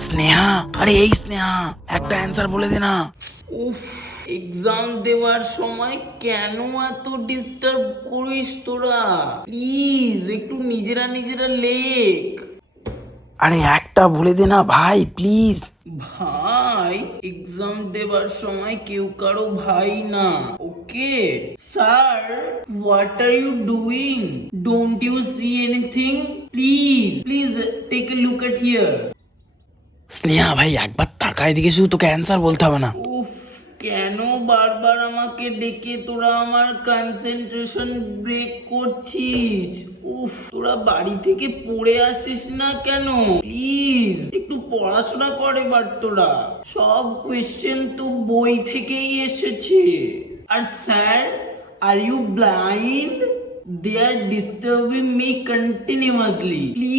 স্নেহা, আরে এই স্নেহা, একটা অ্যান্সার বলে দে না। উফ, এক্সাম দেওয়ার সময় কেন এত ডিস্টার্ব করিস তোরা? প্লিজ একটু নিজেরা নিজেরা লেখ। আরে একটা বলে দে না ভাই, প্লিজ। ভাই, এক্সাম দেবার সময় কেউ কারো ভাই না, okay? Sir, what are you doing? Don't you see anything? Please please take a look at here. Sneha ভাই, একবার তাকায় দিকে, শুধু তোকে অ্যান্সার বলতে হবে না। উফ, কেন বারবার আমাকে ডেকে তোরা আমার কনসেন্ট্রেশন ব্রেক করছিস? উফ, তোরা বাড়ি থেকে পড়ে আসিস না কেন? প্লিজ একটু পড়াশোনা কর এবার তোরা। সব কোয়েশ্চেন তো বই থেকেই এসেছে। আর sir, are you blind? They are disturbing me continuously. Please